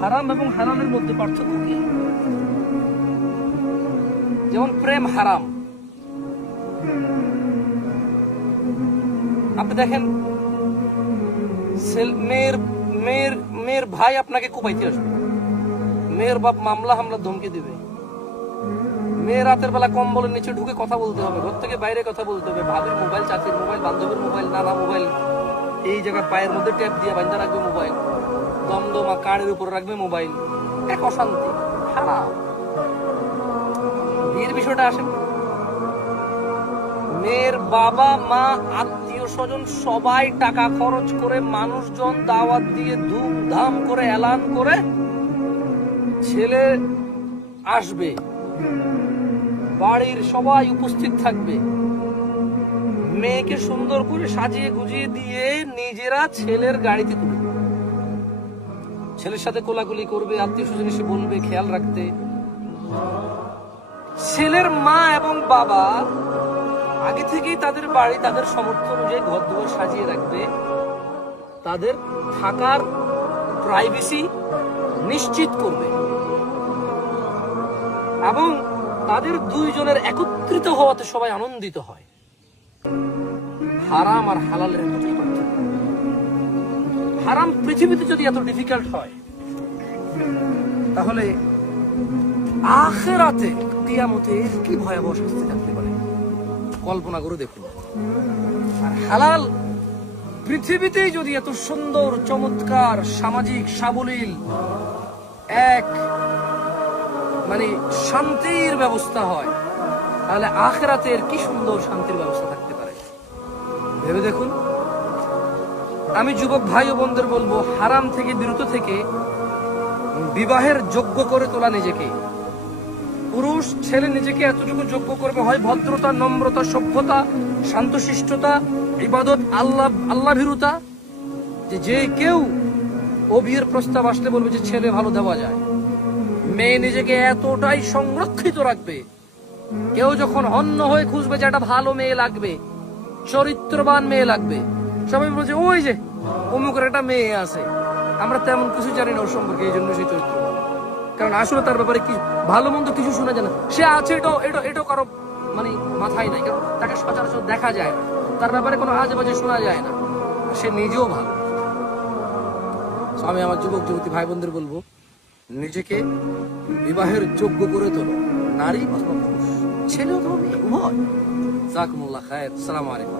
হারাম এবং হালালের মধ্যে পার্থক্য কি? যেমন প্রেম হারাম। আপনি দেখেন মেয়ের ভাই আপনাকে কোপাইতে আসবে, মেয়ের বাপ মামলা হামলা ধমকি দিবে, মেয়ে রাতের বেলা কম্বলের নিচে ঢুকে কথা বলতে হবে, ঘর থেকে বাইরে কথা বলতে হবে, ভাবির মোবাইল, চাচির মোবাইল, বান্ধবীর মোবাইল, নানা মোবাইল, এই জায়গায় পায়ের মধ্যে ট্যাপ দিয়ে বান্ধা রাখবে মোবাইল, দমদমা কানের উপর রাখবে মোবাইল, এক অশান্তি, হারাম। বিয়ের বিষয়টা আসে, মেয়ের বাবা মা আত্মীয় স্বজন সবাই টাকা খরচ করে, মানুষজন দাওয়াত দিয়ে ধুমধাম করে এলান করে ছেলে আসবে, বাড়ির সবাই উপস্থিত থাকবে, মেয়েকে সুন্দর করে সাজিয়ে গুজিয়ে দিয়ে নিজেরা ছেলের গাড়িতে তুলবে, ছেলের সাথে কোলাকুলি করবে, আত্মীয় স্বজন এসে বলবে খেয়াল রাখতে। ছেলের মা এবং বাবা আগে থেকেই তাদের বাড়ি তাদের সমর্থ অনুযায়ী ঘর দুয়ার সাজিয়ে রাখবে, তাদের থাকার প্রাইভেসি নিশ্চিত করবে এবং তাদের দুইজনের একত্রিত হওয়াতে সবাই আনন্দিত হয়। হারাম আর হালালের এতটাই পার্থক্য। হারাম পৃথিবীতে যদি এত ডিফিকাল্ট হয়, তাহলে আখিরাতে কিয়ামতে কি ভয়াবহ শাস্তি থাকতে পারে কল্পনা করে দেখুন। আর হালাল পৃথিবীতেই যদি এত সুন্দর চমৎকার সামাজিক সাবলীল এক শান্তির ব্যবস্থা হয়, তাহলে আখিরাতের কি সুন্দর শান্তির ব্যবস্থা থাকতে পারে ভেবে দেখুন। আমি যুবক ভাই ও বোনদের বলবো, হারাম থেকে বিরত থেকে বিবাহের যোগ্য করে তোলা নিজেকে। পুরুষ ছেলে নিজেকে এতটুকু যোগ্য করবে, হয় ভদ্রতা, নম্রতা, সভ্যতা, শান্তশিষ্টতা, ইবাদত, আল্লাহ ভীরুতা, যে কেউ ও বিয়ের প্রস্তাব আসলে বলবে যে ছেলে ভালো দেওয়া যায়। মেয়ে নিজেকে এতটাই সংরক্ষিত রাখবে, কেউ যখন অন্য হয়ে খুঁজবে যে একটা ভালো মেয়ে লাগবে, চরিত্রবান মেয়ে লাগবে, সবাই বলছে ওই যে অমুকের একটা মেয়ে আছে, আমরা তেমন কিছু জানি না ওর সম্পর্কে, এই জন্য সেই চরিত্রবান। কারণ আসলে তার ব্যাপারে কি ভালো মন্দ কিছু শোনা যায় না, সে আছে এটা কারো মাথায় নাই, কারণ তাকে সচরাচর দেখা যায় না, তার ব্যাপারে কোনো আজে বাজে শোনা যায় না, সে নিজেও ভালো। আমি আমার যুবক যুবতী ভাই বোনদের বলবো, নিজেকে বিবাহের যোগ্য করে তোলো, নারী অথবা পুরুষ, ছেলে অথবা মেয়ে, উভয়। জাযাকুমুল্লাহ খায়র। আসসালামু আলাইকুম।